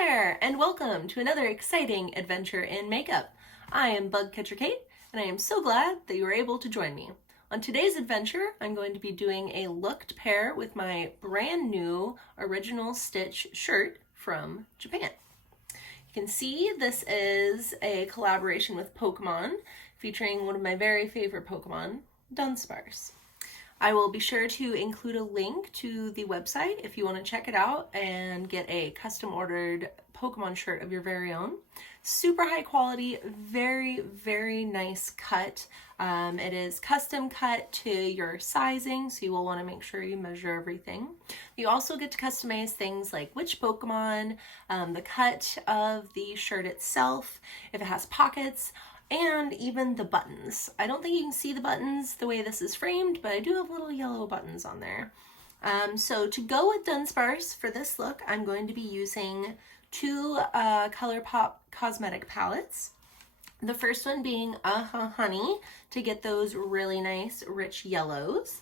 there, and welcome to another exciting adventure in makeup. I am Bug Catcher Kate, and I am so glad that you were able to join me. On today's adventure, I'm going to be doing a looked pair with my brand new original Stitch shirt from Japan. You can see this is a collaboration with Pokemon, featuring one of my very favorite Pokemon, Dunsparce. I will be sure to include a link to the website if you want to check it out and get a custom ordered Pokemon shirt of your very own. Super high quality, very, very nice cut. It is custom cut to your sizing, so you will want to make sure you measure everything. You also get to customize things like which Pokemon, the cut of the shirt itself, if it has pockets, and even the buttons. I don't think you can see the buttons the way this is framed, but I do have little yellow buttons on there. So to go with Dunsparce for this look, I'm going to be using two ColourPop Cosmetic palettes. The first one being Honey to get those really nice rich yellows.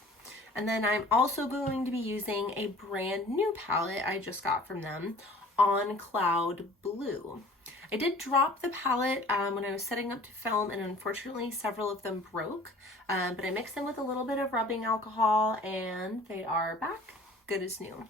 And then I'm also going to be using a brand new palette I just got from them, On Cloud Blue. I did drop the palette when I was setting up to film, and unfortunately several of them broke, but I mixed them with a little bit of rubbing alcohol and they are back good as new.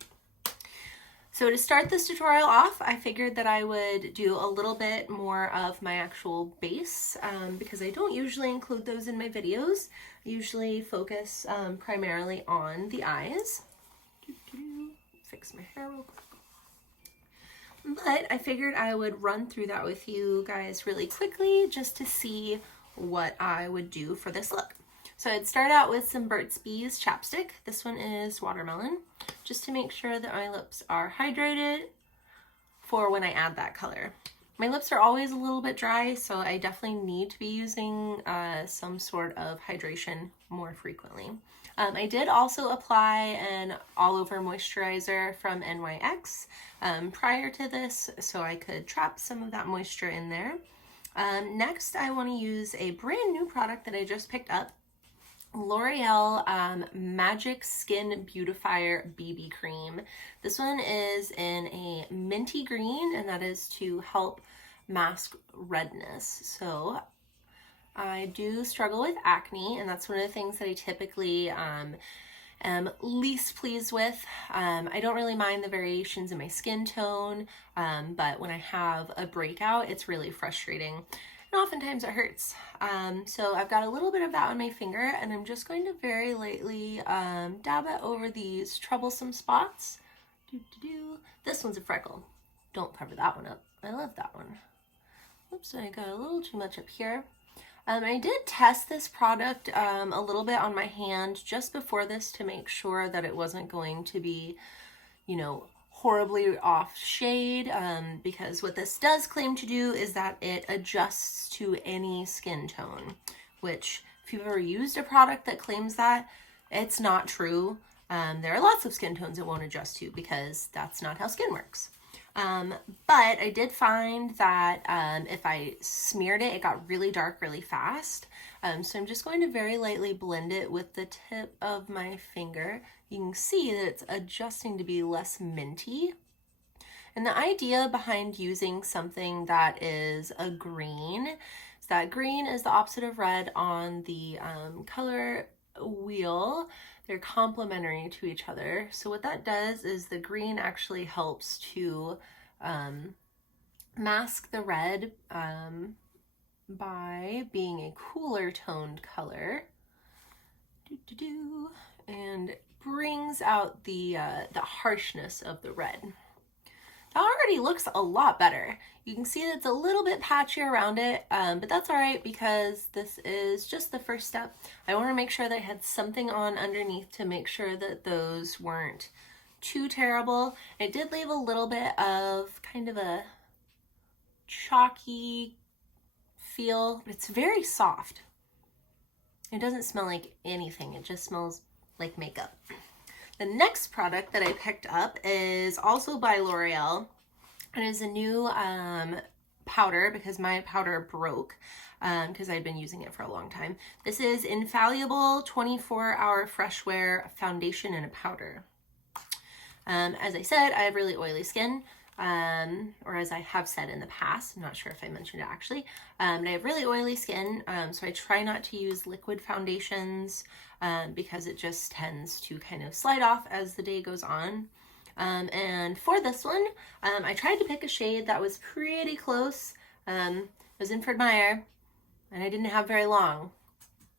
So to start this tutorial off, I figured that I would do a little bit more of my actual base because I don't usually include those in my videos. I usually focus primarily on the eyes. Fix my hair real quick. But I figured I would run through that with you guys really quickly just to see what I would do for this look. So I'd start out with some Burt's Bees chapstick. This one is Watermelon, just to make sure that my lips are hydrated for when I add that color. My lips are always a little bit dry, so I definitely need to be using some sort of hydration more frequently. I did also apply an all-over moisturizer from NYX prior to this, so I could trap some of that moisture in there. Next, I want to use a brand new product that I just picked up, L'Oreal Magic Skin Beautifier BB Cream. This one is in a minty green, and that is to help mask redness. So I do struggle with acne, and that's one of the things that I typically am least pleased with. I don't really mind the variations in my skin tone, but when I have a breakout, it's really frustrating, and oftentimes it hurts. So I've got a little bit of that on my finger, and I'm just going to very lightly dab it over these troublesome spots. This one's a freckle. Don't cover that one up. I love that one. Oops, I got a little too much up here. I did test this product a little bit on my hand just before this to make sure that it wasn't going to be, you know, horribly off shade, because what this does claim to do is that it adjusts to any skin tone, which if you've ever used a product that claims that, it's not true. There are lots of skin tones it won't adjust to because that's not how skin works. But I did find that if I smeared it, it got really dark really fast. So I'm just going to very lightly blend it with the tip of my finger. You can see that it's adjusting to be less minty. And the idea behind using something that is a green is that green is the opposite of red on the color wheel. They're complementary to each other. So what that does is the green actually helps to mask the red by being a cooler toned color, and brings out the harshness of the red. That already looks a lot better. You can see that it's a little bit patchy around it, but that's all right because this is just the first step. I want to make sure that I had something on underneath to make sure that those weren't too terrible. It did leave a little bit of kind of a chalky feel. It's very soft. It doesn't smell like anything. It just smells like makeup. The next product that I picked up is also by L'Oreal. It is a new powder because my powder broke because I'd been using it for a long time. This is Infallible 24-Hour Fresh Wear Foundation in a Powder. As I said, I have really oily skin. or as I have said in the past, I'm not sure if I mentioned it actually, but I have really oily skin, so I try not to use liquid foundations because it just tends to kind of slide off as the day goes on. And for this one, I tried to pick a shade that was pretty close. It was in Fred Meyer, and I didn't have very long,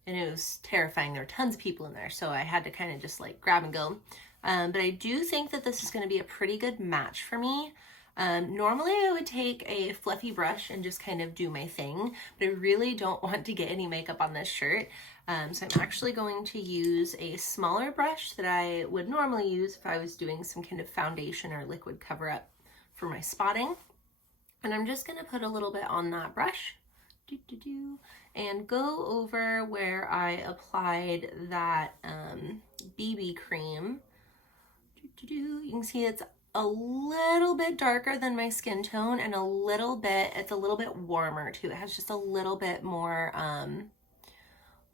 and it was terrifying. There were tons of people in there, so I had to kind of just like grab and go. But I do think that this is going to be a pretty good match for me. Normally I would take a fluffy brush and just kind of do my thing, but I really don't want to get any makeup on this shirt. So I'm actually going to use a smaller brush that I would normally use if I was doing some kind of foundation or liquid cover up for my spotting. And I'm just going to put a little bit on that brush and go over where I applied that BB cream. You can see it's a little bit darker than my skin tone, and it's a little bit warmer too. It has just a little bit more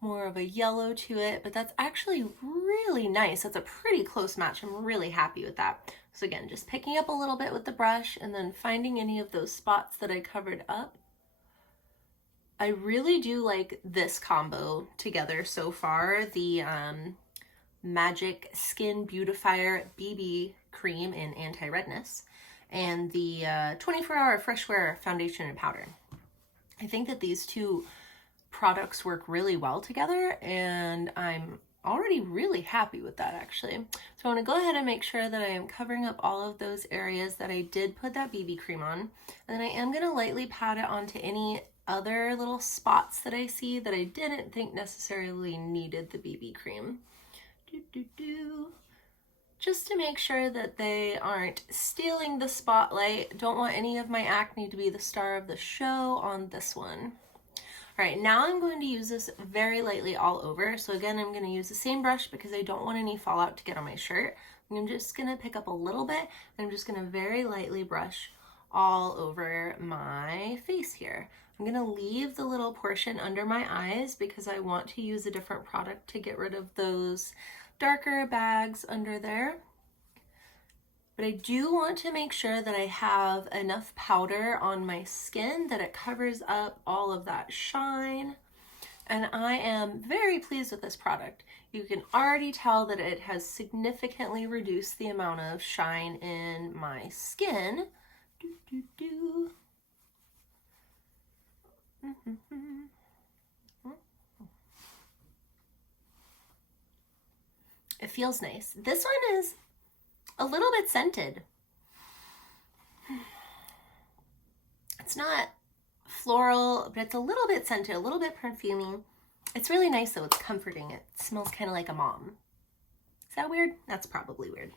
of a yellow to it, but that's actually really nice. That's a pretty close match. I'm really happy with that. So again, just picking up a little bit with the brush and then finding any of those spots that I covered up. I really do like this combo together so far. The Magic Skin Beautifier BB cream in anti-redness and the 24-hour fresh wear foundation and powder. I think that these two products work really well together, and I'm already really happy with that actually. So I want to go ahead and make sure that I am covering up all of those areas that I did put that BB cream on, and then I am going to lightly pat it onto any other little spots that I see that I didn't think necessarily needed the BB cream. Just to make sure that they aren't stealing the spotlight. Don't want any of my acne to be the star of the show on this one. All right, now I'm going to use this very lightly all over. So again, I'm going to use the same brush because I don't want any fallout to get on my shirt. I'm just going to pick up a little bit, and I'm just going to very lightly brush all over my face here. I'm going to leave the little portion under my eyes because I want to use a different product to get rid of those darker bags under there. But I do want to make sure that I have enough powder on my skin that it covers up all of that shine. And I am very pleased with this product. You can already tell that it has significantly reduced the amount of shine in my skin. It feels nice. This one is a little bit scented. It's not floral, but it's a little bit scented, a little bit perfumey. It's really nice though, it's comforting. It smells kind of like a mom. Is that weird? That's probably weird.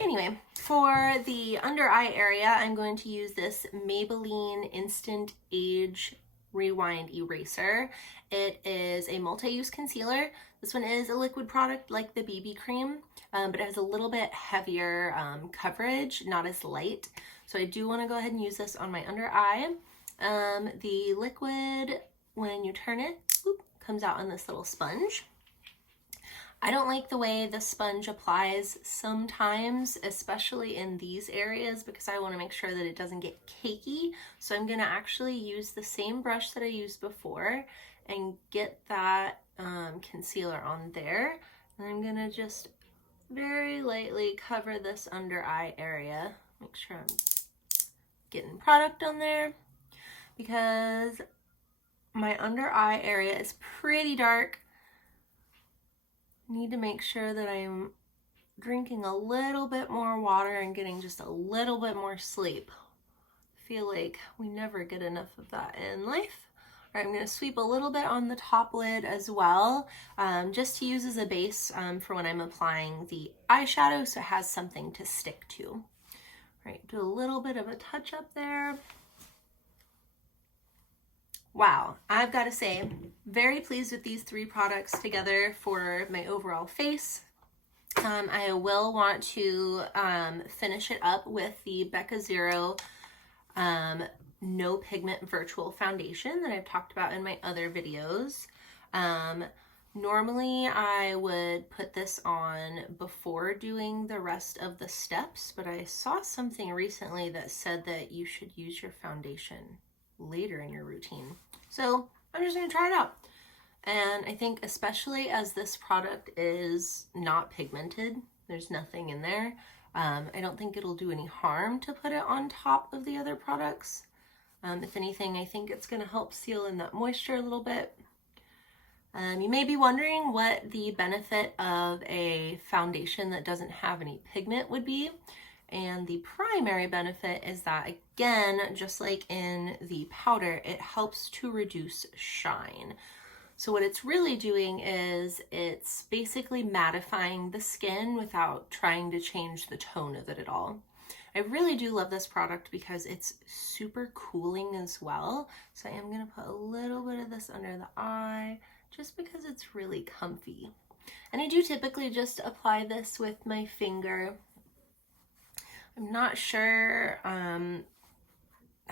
Anyway, for the under eye area, I'm going to use this Maybelline Instant Age Rewind Eraser. It is a multi-use concealer. This one is a liquid product like the BB cream, but it has a little bit heavier coverage, not as light. So I do want to go ahead and use this on my under eye. The liquid, when you turn it, comes out on this little sponge. I don't like the way the sponge applies sometimes, especially in these areas, because I want to make sure that it doesn't get cakey. So I'm going to actually use the same brush that I used before and get that concealer on there. And I'm going to just very lightly cover this under eye area. Make sure I'm getting product on there because my under eye area is pretty dark. Need to make sure that I'm drinking a little bit more water and getting just a little bit more sleep. I feel like we never get enough of that in life. All right, I'm going to sweep a little bit on the top lid as well, just to use as a base for when I'm applying the eyeshadow so it has something to stick to. All right, do a little bit of a touch up there. Wow, I've got to say, very pleased with these three products together for my overall face. I will want to finish it up with the Becca Zero No Pigment Virtual Foundation that I've talked about in my other videos. Normally I would put this on before doing the rest of the steps, but I saw something recently that said that you should use your foundation later in your routine. So I'm just gonna try it out. And I think especially as this product is not pigmented, there's nothing in there, I don't think it'll do any harm to put it on top of the other products. If anything, I think it's gonna help seal in that moisture a little bit. You may be wondering what the benefit of a foundation that doesn't have any pigment would be. And the primary benefit is that, again, just like in the powder, it helps to reduce shine. So what it's really doing is it's basically mattifying the skin without trying to change the tone of it at all. I really do love this product because it's super cooling as well. So I am going to put a little bit of this under the eye just because it's really comfy. And I do typically just apply this with my finger. I'm not sure, I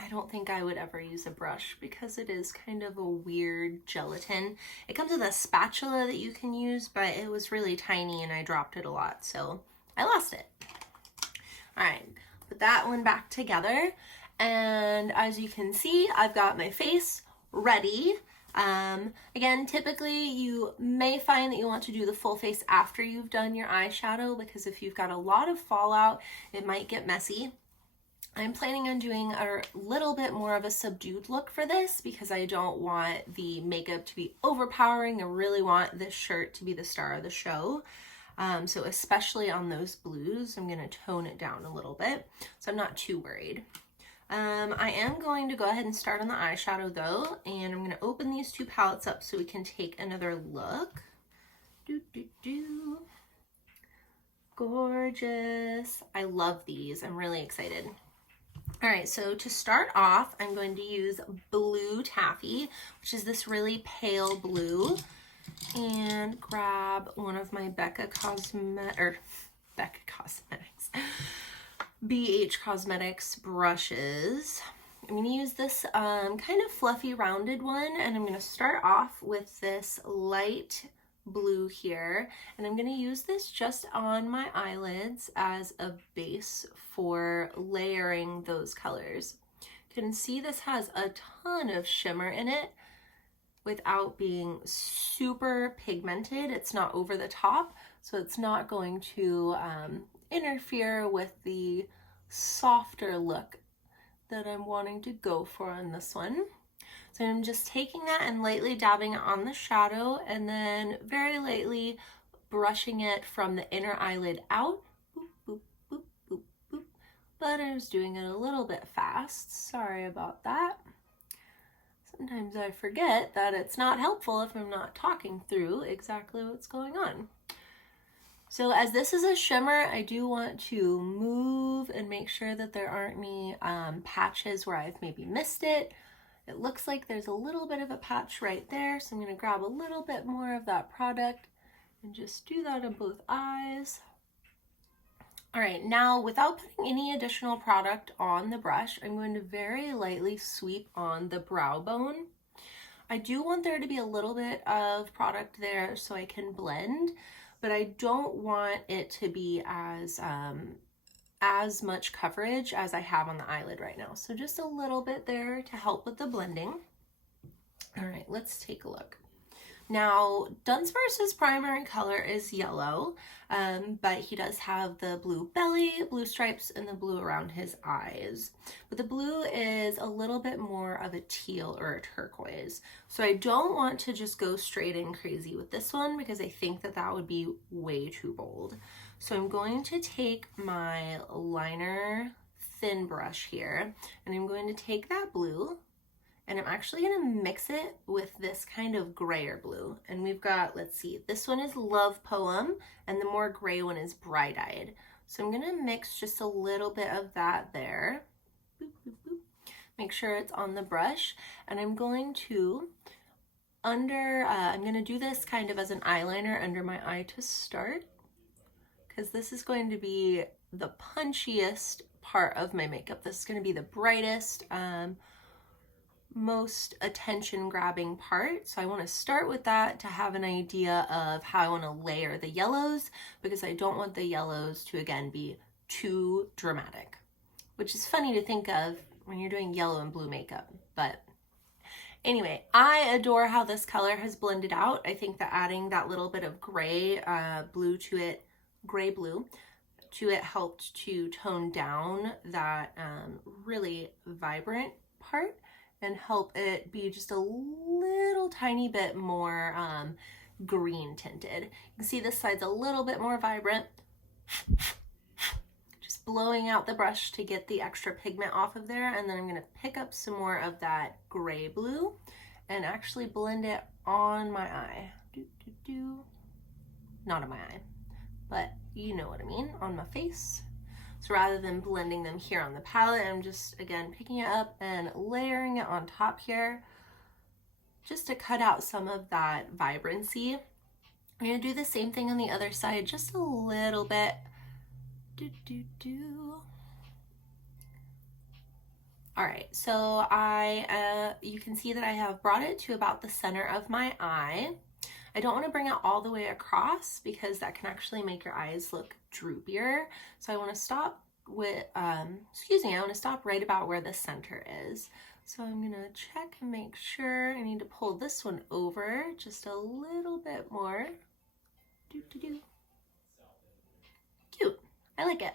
don't think I would ever use a brush because it is kind of a weird gelatin. It comes with a spatula that you can use, but it was really tiny and I dropped it a lot, so I lost it. All right, put that one back together. And as you can see, I've got my face ready. Again, typically you may find that you want to do the full face after you've done your eyeshadow, because if you've got a lot of fallout, it might get messy. I'm planning on doing a little bit more of a subdued look for this because I don't want the makeup to be overpowering. I really want this shirt to be the star of the show. So especially on those blues, I'm going to tone it down a little bit, so I'm not too worried. I am going to go ahead and start on the eyeshadow though, and I'm going to open these two palettes up so we can take another look. Gorgeous. I love these. I'm really excited. All right, so to start off, I'm going to use Blue Taffy, which is this really pale blue, and grab one of my BH Cosmetics brushes. I'm going to use this kind of fluffy rounded one, and I'm going to start off with this light blue here, and I'm going to use this just on my eyelids as a base for layering those colors. You can see this has a ton of shimmer in it without being super pigmented. It's not over the top, so it's not going to interfere with the softer look that I'm wanting to go for on this one. So I'm just taking that and lightly dabbing it on the shadow, and then very lightly brushing it from the inner eyelid out. Boop, boop, boop, boop, boop. But I was doing it a little bit fast. Sorry about that. Sometimes I forget that it's not helpful if I'm not talking through exactly what's going on. So as this is a shimmer, I do want to move and make sure that there aren't any patches where I've maybe missed it. It looks like there's a little bit of a patch right there, so I'm going to grab a little bit more of that product and just do that on both eyes. All right, now without putting any additional product on the brush, I'm going to very lightly sweep on the brow bone. I do want there to be a little bit of product there so I can blend, but I don't want it to be as much coverage as I have on the eyelid right now. So just a little bit there to help with the blending. All right, let's take a look. Now, Dunsparce's primary color is yellow, but he does have the blue belly, blue stripes, and the blue around his eyes. But the blue is a little bit more of a teal or a turquoise. So I don't want to just go straight in crazy with this one because I think that that would be way too bold. So I'm going to take my liner thin brush here, and I'm going to take that blue, and I'm actually going to mix it with this kind of grayer blue. And we've got, let's see, this one is Love Poem, and the more gray one is Bright Eyed. So I'm going to mix just a little bit of that there. Boop, boop, boop. Make sure it's on the brush, and I'm going to I'm going to do this kind of as an eyeliner under my eye to start, because this is going to be the punchiest part of my makeup. This is going to be the brightest. most attention grabbing part. So I want to start with that to have an idea of how I want to layer the yellows, because I don't want the yellows to again be too dramatic, which is funny to think of when you're doing yellow and blue makeup. But anyway, I adore how this color has blended out. I think that adding that little bit of gray blue to it, gray blue to it, helped to tone down that really vibrant part and help it be just a little tiny bit more green tinted. You can see this side's a little bit more vibrant. Just blowing out the brush to get the extra pigment off of there, and then I'm gonna pick up some more of that gray blue and actually blend it on my eye. Not on my eye, but you know what I mean, on my face. So rather than blending them here on the palette, I'm just, again, picking it up and layering it on top here just to cut out some of that vibrancy. I'm gonna do the same thing on the other side, just a little bit. All right, so you can see that I have brought it to about the center of my eye. I don't want to bring it all the way across because that can actually make your eyes look droopier. So I want to stop with, I want to stop right about where the center is. So I'm going to check and make sure. I need to pull this one over just a little bit more. Cute. I like it.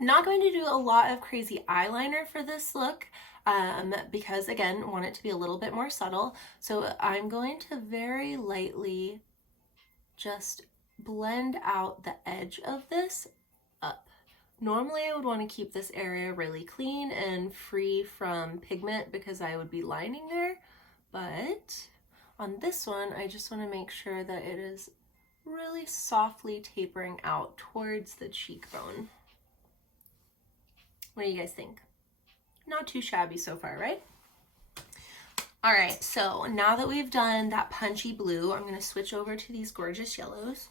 I'm not going to do a lot of crazy eyeliner for this look because, again, I want it to be a little bit more subtle. So I'm going to very lightly just blend out the edge of this up. Normally I would want to keep this area really clean and free from pigment because I would be lining there, but on this one I just want to make sure that it is really softly tapering out towards the cheekbone. What do you guys think? Not too shabby so far, right? All right, so now that we've done that punchy blue, I'm gonna switch over to these gorgeous yellows,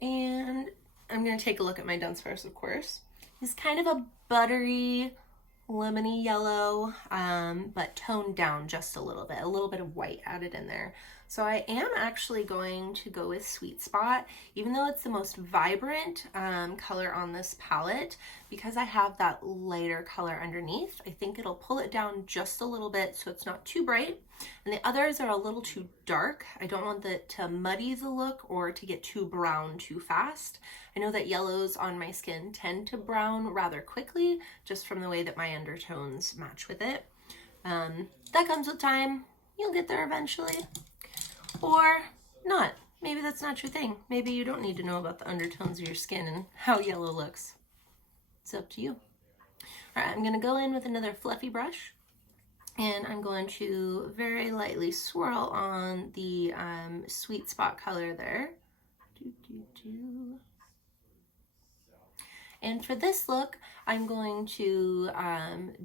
and I'm gonna take a look at my Dunsparce, of course. It's kind of a buttery, lemony yellow, but toned down just a little bit of white added in there. So I am actually going to go with Sweet Spot, even though it's the most vibrant color on this palette, because I have that lighter color underneath. I think it'll pull it down just a little bit so it's not too bright. And the others are a little too dark. I don't want that to muddy the look or to get too brown too fast. I know that yellows on my skin tend to brown rather quickly, just from the way that my undertones match with it. That comes with time. You'll get there eventually. Or not. Maybe that's not your thing. Maybe you don't need to know about the undertones of your skin and how yellow looks. It's up to you. All right, I'm going to go in with another fluffy brush, and I'm going to very lightly swirl on the Sweet Spot color there. And for this look, I'm going to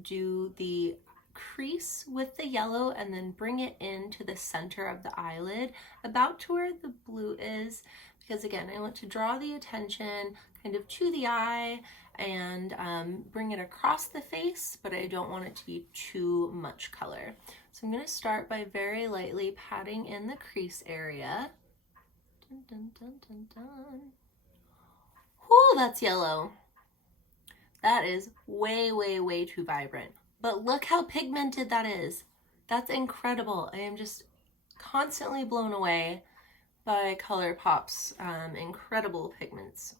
do the crease with the yellow and then bring it into the center of the eyelid, about to where the blue is, because again, I want to draw the attention kind of to the eye and bring it across the face, but I don't want it to be too much color. So I'm going to start by very lightly patting in the crease area. Dun, dun, dun, dun, dun. Whoo, that's yellow. That is way, way, way too vibrant. But look how pigmented that is. That's incredible. I am just constantly blown away by ColourPop's incredible pigments.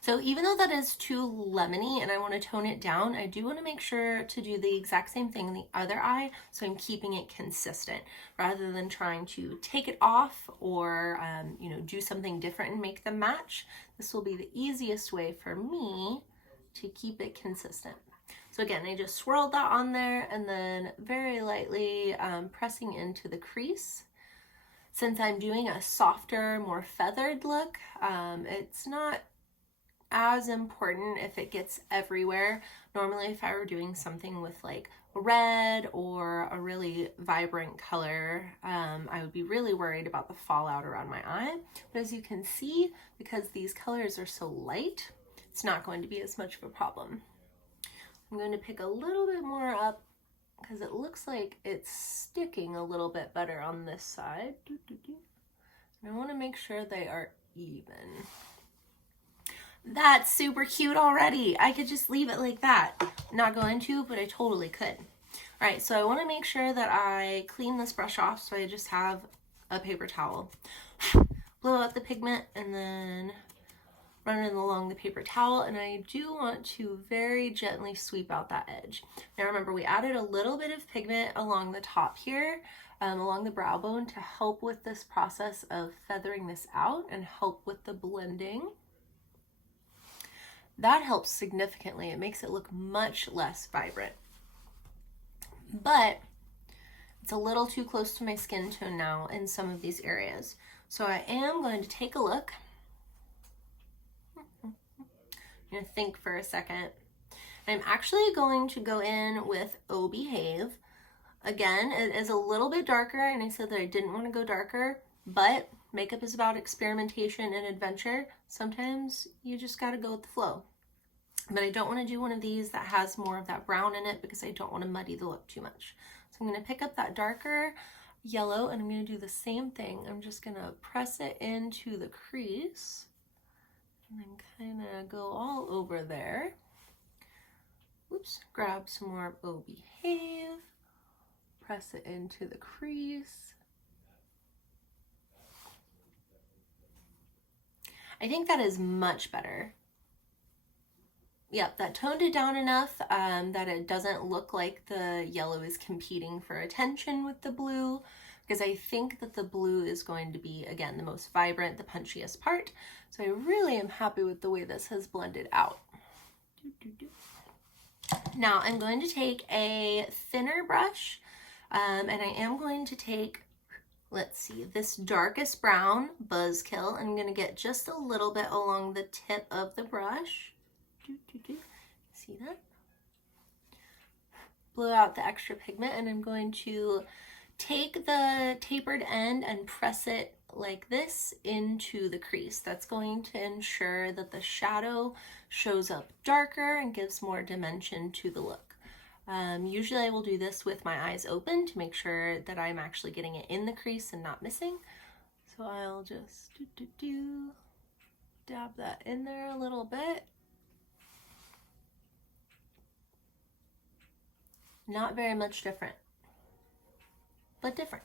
So even though that is too lemony and I want to tone it down, I do want to make sure to do the exact same thing in the other eye, so I'm keeping it consistent rather than trying to take it off or do something different and make them match. This will be the easiest way for me to keep it consistent. So again, I just swirled that on there and then very lightly pressing into the crease. Since I'm doing a softer, more feathered look, it's not as important if it gets everywhere. Normally, if I were doing something with like red or a really vibrant color, I would be really worried about the fallout around my eye. But as you can see, because these colors are so light, it's not going to be as much of a problem. I'm going to pick a little bit more up because it looks like it's sticking a little bit better on this side. And I want to make sure they are even. That's super cute already. I could just leave it like that. Not going to, but I totally could. All right, so I want to make sure that I clean this brush off, so I just have a paper towel. Blow out the pigment and then run it along the paper towel, and I do want to very gently sweep out that edge. Now remember, we added a little bit of pigment along the top here, along the brow bone, to help with this process of feathering this out and help with the blending. That helps significantly. It makes it look much less vibrant. But it's a little too close to my skin tone now in some of these areas. So I am going to take a look. I'm going to think for a second. I'm actually going to go in with Oh Behave. Again, it is a little bit darker, and I said that I didn't want to go darker, but makeup is about experimentation and adventure. Sometimes you just got to go with the flow. But I don't want to do one of these that has more of that brown in it because I don't want to muddy the look too much. So I'm going to pick up that darker yellow, and I'm going to do the same thing. I'm just going to press it into the crease and then kind of go all over there. Oops, grab some more of Oh Behave, press it into the crease. I think that is much better. Yep, that toned it down enough that it doesn't look like the yellow is competing for attention with the blue, because I think that the blue is going to be, again, the most vibrant, the punchiest part. So I really am happy with the way this has blended out. Now I'm going to take a thinner brush, and I am going to take, let's see, this darkest brown Buzzkill. I'm going to get just a little bit along the tip of the brush. See that? Blow out the extra pigment, and I'm going to take the tapered end and press it like this into the crease. That's going to ensure that the shadow shows up darker and gives more dimension to the look. Usually I will do this with my eyes open to make sure that I'm actually getting it in the crease and not missing. So I'll just dab that in there a little bit. Not very much different, but different.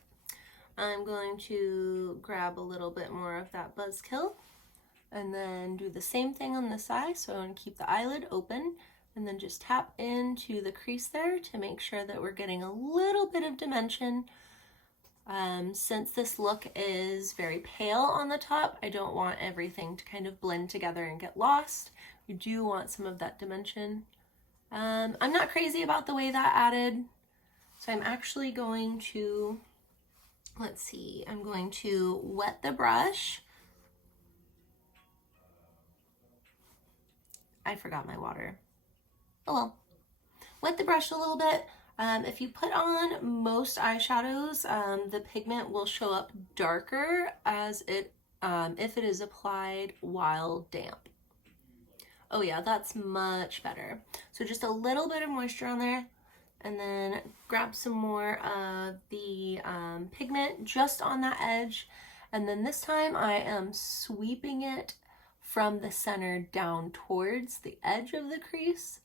I'm going to grab a little bit more of that Buzzkill and then do the same thing on the side. So I'm going to keep the eyelid open and then just tap into the crease there to make sure that we're getting a little bit of dimension. Since this look is very pale on the top, I don't want everything to kind of blend together and get lost. We do want some of that dimension. I'm not crazy about the way that added, so I'm actually going to, let's see, I'm going to wet the brush. I forgot my water. Oh well. Wet the brush a little bit. If you put on most eyeshadows, the pigment will show up darker as it, if it is applied while damp. Oh yeah, that's much better. So just a little bit of moisture on there, and then grab some more of the pigment just on that edge. And then this time I am sweeping it from the center down towards the edge of the crease,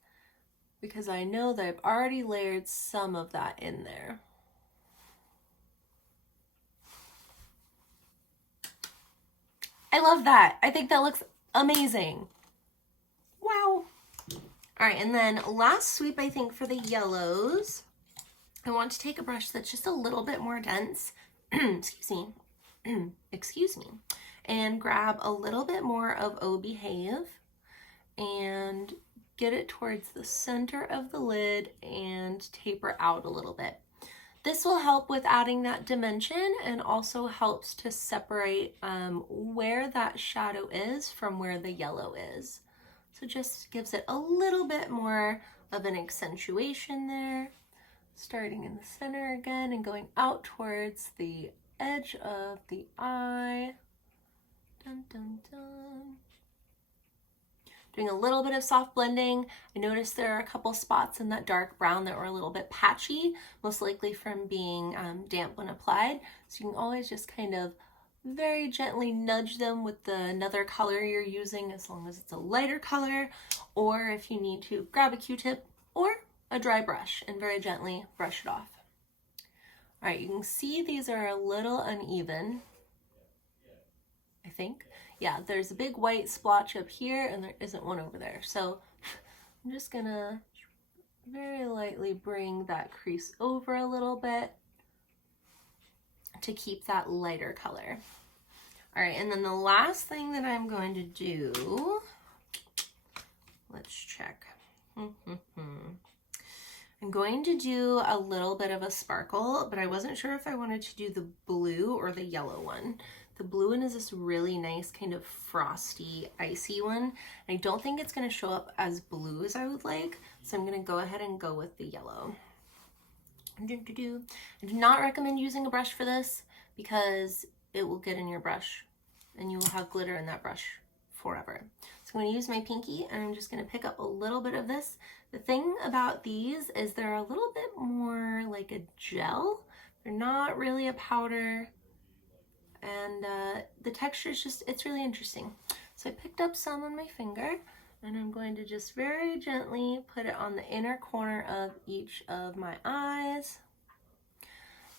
because I know that I've already layered some of that in there. I love that. I think that looks amazing. Wow. All right, and then last sweep, I think, for the yellows, I want to take a brush that's just a little bit more dense, excuse me, excuse me, and grab a little bit more of Oh Behave and get it towards the center of the lid and taper out a little bit. This will help with adding that dimension and also helps to separate where that shadow is from where the yellow is. So just gives it a little bit more of an accentuation there, starting in the center again and going out towards the edge of the eye. Dun, dun, dun. Doing a little bit of soft blending. I noticed there are a couple spots in that dark brown that were a little bit patchy, most likely from being damp when applied. So you can always just kind of very gently nudge them with another color you're using, as long as it's a lighter color, or if you need to, grab a Q-tip or a dry brush and very gently brush it off. All right, you can see these are a little uneven, I think. Yeah, there's a big white splotch up here and there isn't one over there. So I'm just gonna very lightly bring that crease over a little bit to keep that lighter color. All right, and then the last thing that I'm going to do, let's check. I'm going to do a little bit of a sparkle, but I wasn't sure if I wanted to do the blue or the yellow one. The blue one is this really nice kind of frosty, icy one. I don't think it's going to show up as blue as I would like, so I'm going to go ahead and go with the yellow. I do not recommend using a brush for this because it will get in your brush and you will have glitter in that brush forever. So I'm going to use my pinky and I'm just going to pick up a little bit of this. The thing about these is they're a little bit more like a gel. They're not really a powder, and the texture is just, it's really interesting. So I picked up some on my finger and I'm going to just very gently put it on the inner corner of each of my eyes,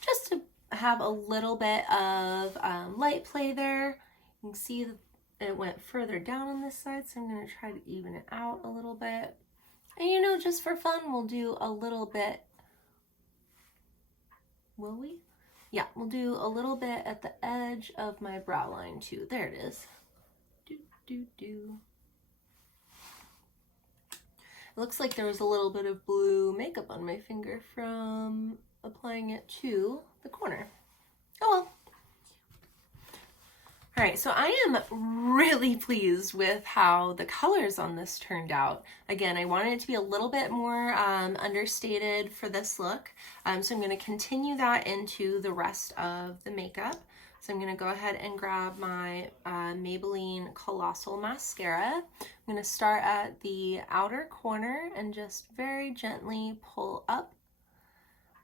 just to have a little bit of light play there. You can see that it went further down on this side, so I'm going to try to even it out a little bit. And you know, just for fun, we'll do a little bit. Will we? Yeah, we'll do a little bit at the edge of my brow line too. There it is. It looks like there was a little bit of blue makeup on my finger from applying it to the corner. Oh well. All right, so I am really pleased with how the colors on this turned out. Again, I wanted it to be a little bit more understated for this look, so I'm going to continue that into the rest of the makeup. So I'm going to go ahead and grab my Maybelline Colossal Mascara. I'm going to start at the outer corner and just very gently pull up.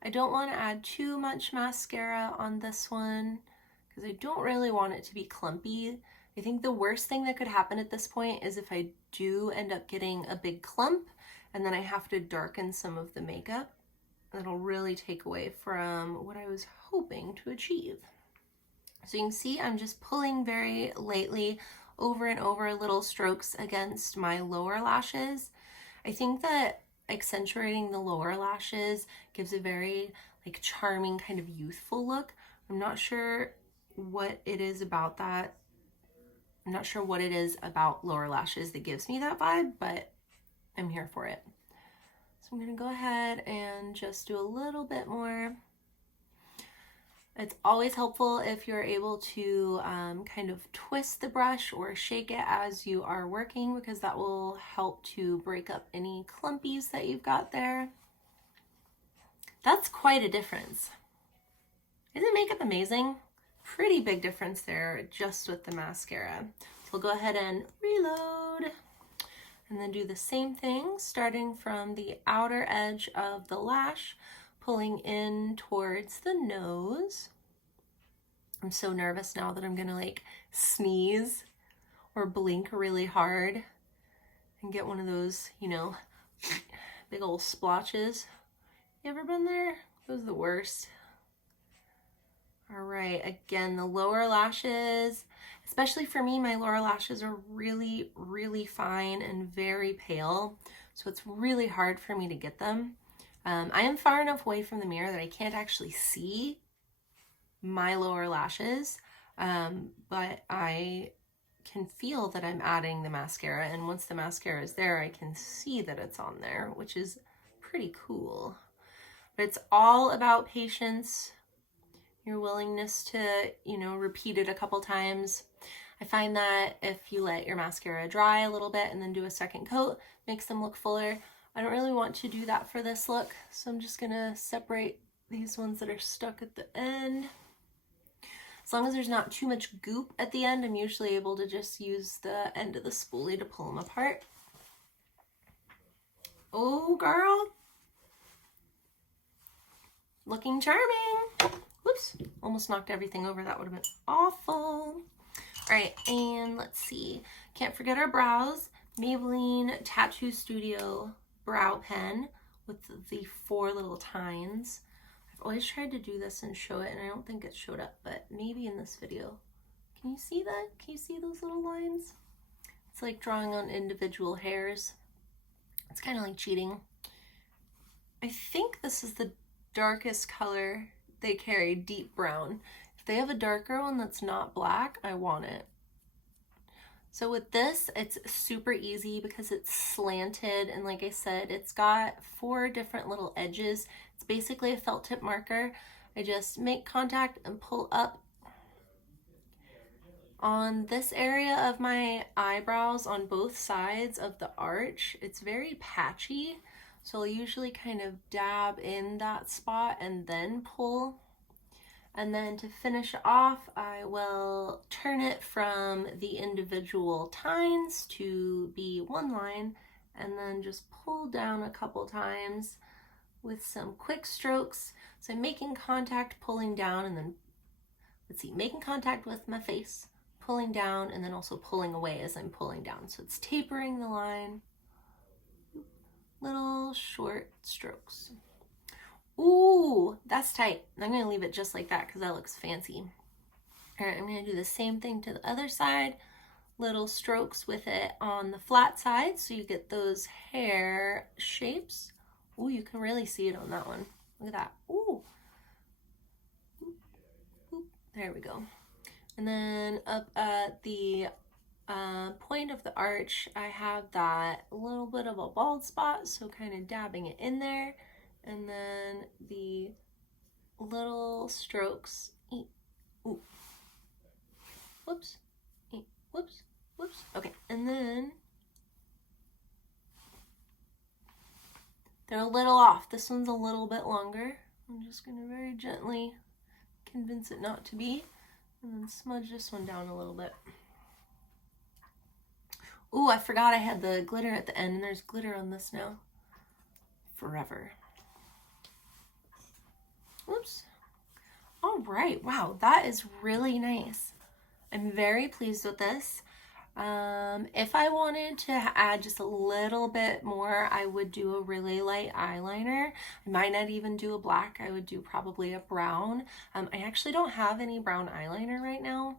I don't want to add too much mascara on this one, because I don't really want it to be clumpy. I think the worst thing that could happen at this point is if I do end up getting a big clump and then I have to darken some of the makeup. That'll really take away from what I was hoping to achieve. So you can see I'm just pulling very lightly over and over little strokes against my lower lashes. I think that accentuating the lower lashes gives a very like charming kind of youthful look. I'm not sure what it is about that. I'm not sure what it is about lower lashes that gives me that vibe, but I'm here for it. So I'm going to go ahead and just do a little bit more. It's always helpful if you're able to kind of twist the brush or shake it as you are working, because that will help to break up any clumpies that you've got there. That's quite a difference. Isn't makeup amazing? Pretty big difference there just with the mascara. So we'll go ahead and reload and then do the same thing, starting from the outer edge of the lash, pulling in towards the nose. I'm so nervous now that I'm gonna like sneeze or blink really hard and get one of those, you know, big old splotches. You ever been there? Those are the worst. All right, again, the lower lashes, especially for me, my lower lashes are really, really fine and very pale, so it's really hard for me to get them. I am far enough away from the mirror that I can't actually see my lower lashes, but I can feel that I'm adding the mascara, and once the mascara is there, I can see that it's on there, which is pretty cool. But it's all about patience, your willingness to, you know, repeat it a couple times. I find that if you let your mascara dry a little bit and then do a second coat, makes them look fuller. I don't really want to do that for this look, so I'm just gonna separate these ones that are stuck at the end. As long as there's not too much goop at the end, I'm usually able to just use the end of the spoolie to pull them apart. Oh, girl. Looking charming. Whoops, almost knocked everything over. That would have been awful. All right, and let's see. Can't forget our brows. Maybelline Tattoo Studio Brow Pen with the 4 little tines. I've always tried to do this and show it, and I don't think it showed up, but maybe in this video. Can you see that? Can you see those little lines? It's like drawing on individual hairs. It's kind of like cheating. I think this is the darkest color they carry, deep brown. If they have a darker one that's not black, I want it. So with this, it's super easy because it's slanted, and like I said, it's got 4 different little edges. It's basically a felt tip marker. I just make contact and pull up on this area of my eyebrows on both sides of the arch. It's very patchy, so I'll usually kind of dab in that spot and then pull. And then to finish off, I will turn it from the individual tines to be one line, and then just pull down a couple times with some quick strokes. So I'm making contact, pulling down, and then, let's see, making contact with my face, pulling down, and then also pulling away as I'm pulling down. So it's tapering the line, little short strokes. Ooh, that's tight. I'm going to leave it just like that because that looks fancy. All right, I'm going to do the same thing to the other side. Little strokes with it on the flat side so you get those hair shapes. Ooh, you can really see it on that one. Look at that. Ooh. Oop. There we go. And then up at the point of the arch, I have that little bit of a bald spot, so kind of dabbing it in there. And then the little strokes. Ooh. Whoops. Whoops. Whoops. Okay, and then they're a little off. This one's a little bit longer. I'm just going to very gently convince it not to be, and then smudge this one down a little bit. Ooh, I forgot I had the glitter at the end, and there's glitter on this now. Forever. Oops. All right, wow, that is really nice. I'm very pleased with this. If I wanted to add just a little bit more, I would do a really light eyeliner. I might not even do a black. I would do probably a brown. I actually don't have any brown eyeliner right now,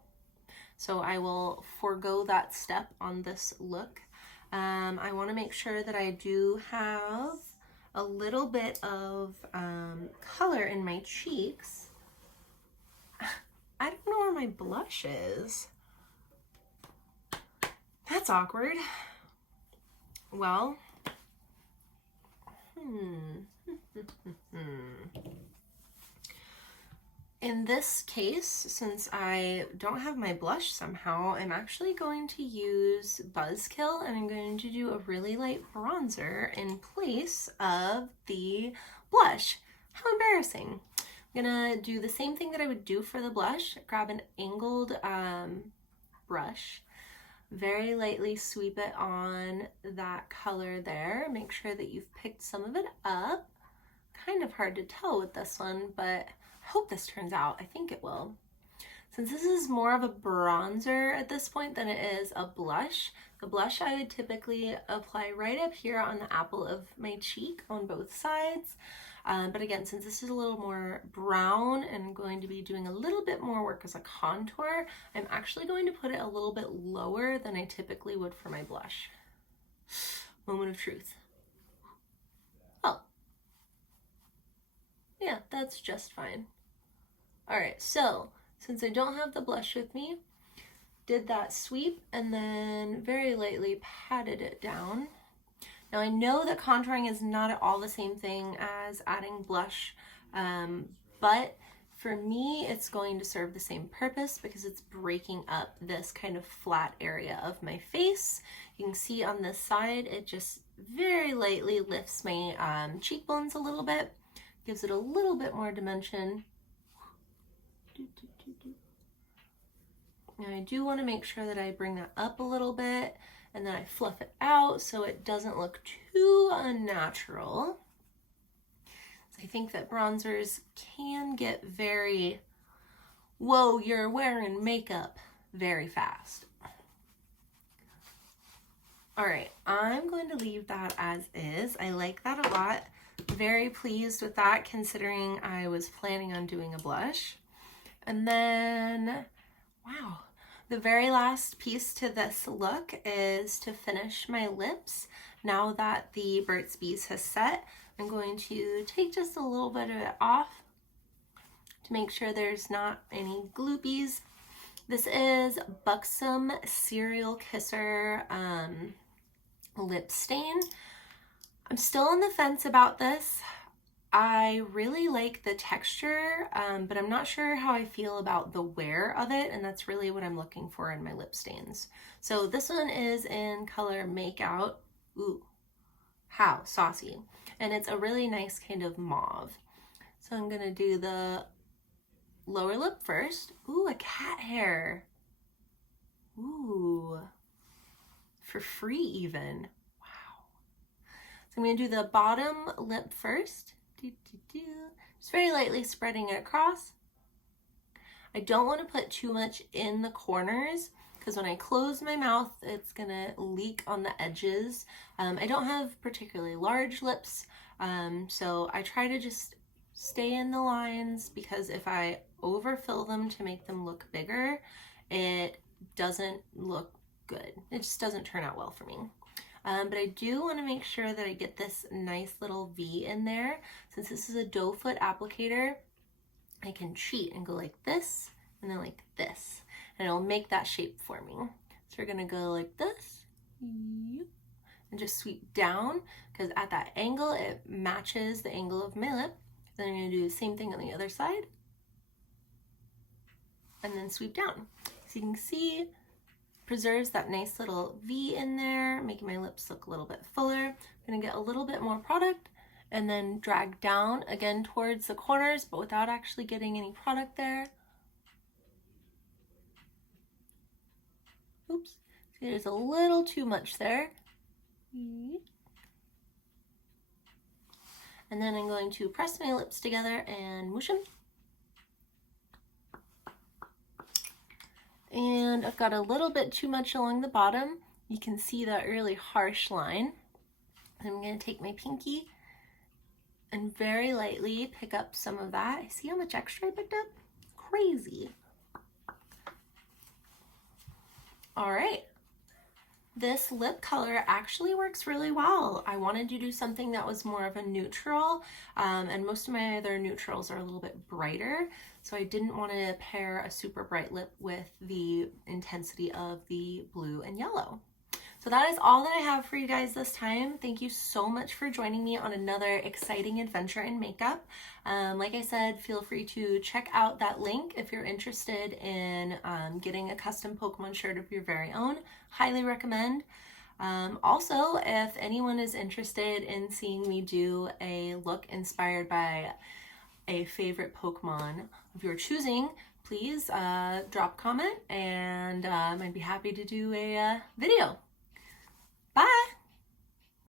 so I will forego that step on this look. I want to make sure that I do have a little bit of color in my cheeks. I don't know where my blush is. That's awkward. Well, in this case, since I don't have my blush somehow, I'm actually going to use Buzzkill, and I'm going to do a really light bronzer in place of the blush. How embarrassing. I'm gonna do the same thing that I would do for the blush. Grab an angled brush, very lightly sweep it on that color there. Make sure that you've picked some of it up. Kind of hard to tell with this one, but I hope this turns out. I think it will. Since this is more of a bronzer at this point than it is a blush, the blush I would typically apply right up here on the apple of my cheek on both sides. But again, since this is a little more brown and I'm going to be doing a little bit more work as a contour, I'm actually going to put it a little bit lower than I typically would for my blush. Moment of truth. Oh. Yeah, that's just fine. All right, so since I don't have the blush with me, did that sweep and then very lightly patted it down. Now I know that contouring is not at all the same thing as adding blush, but for me it's going to serve the same purpose because it's breaking up this kind of flat area of my face. You can see on this side it just very lightly lifts my cheekbones a little bit, gives it a little bit more dimension. Now I do want to make sure that I bring that up a little bit and then I fluff it out so it doesn't look too unnatural. So I think that bronzers can get very, whoa, you're wearing makeup very fast. All right, I'm going to leave that as is. I like that a lot. Very pleased with that considering I was planning on doing a blush. And then, wow, the very last piece to this look is to finish my lips. Now that the Burt's Bees has set, I'm going to take just a little bit of it off to make sure there's not any gloopies. This is Buxom Serial Kisser lip stain. I'm still on the fence about this. I really like the texture, but I'm not sure how I feel about the wear of it, and that's really what I'm looking for in my lip stains. So this one is in color Makeout. Ooh, how saucy. And it's a really nice kind of mauve. So I'm gonna do the lower lip first. Ooh, a cat hair. Ooh, for free even. Wow. So I'm gonna do the bottom lip first. Just very lightly spreading it across. I don't want to put too much in the corners because when I close my mouth, it's gonna leak on the edges. I don't have particularly large lips, so I try to just stay in the lines because if I overfill them to make them look bigger, it doesn't look good. It just doesn't turn out well for me. But I do want to make sure that I get this nice little V in there. Since this is a doe foot applicator, I can cheat and go like this and then like this, and it'll make that shape for me. So we're gonna go like this and just sweep down because at that angle it matches the angle of my lip. Then I'm gonna do the same thing on the other side and then sweep down. So you can see preserves that nice little V in there, making my lips look a little bit fuller. I'm gonna get a little bit more product and then drag down again towards the corners, but without actually getting any product there. Oops, see there's a little too much there. And then I'm going to press my lips together and mush them. And I've got a little bit too much along the bottom. You can see that really harsh line. I'm going to take my pinky and very lightly pick up some of that. See how much extra I picked up? Crazy. All right. This lip color actually works really well. I wanted to do something that was more of a neutral, and most of my other neutrals are a little bit brighter, so I didn't want to pair a super bright lip with the intensity of the blue and yellow. So that is all that I have for you guys this time. Thank you so much for joining me on another exciting adventure in makeup. Like I said, feel free to check out that link if you're interested in getting a custom Pokemon shirt of your very own. Highly recommend. Also, if anyone is interested in seeing me do a look inspired by a favorite Pokemon of your choosing, please drop a comment and I'd be happy to do a video. Bye!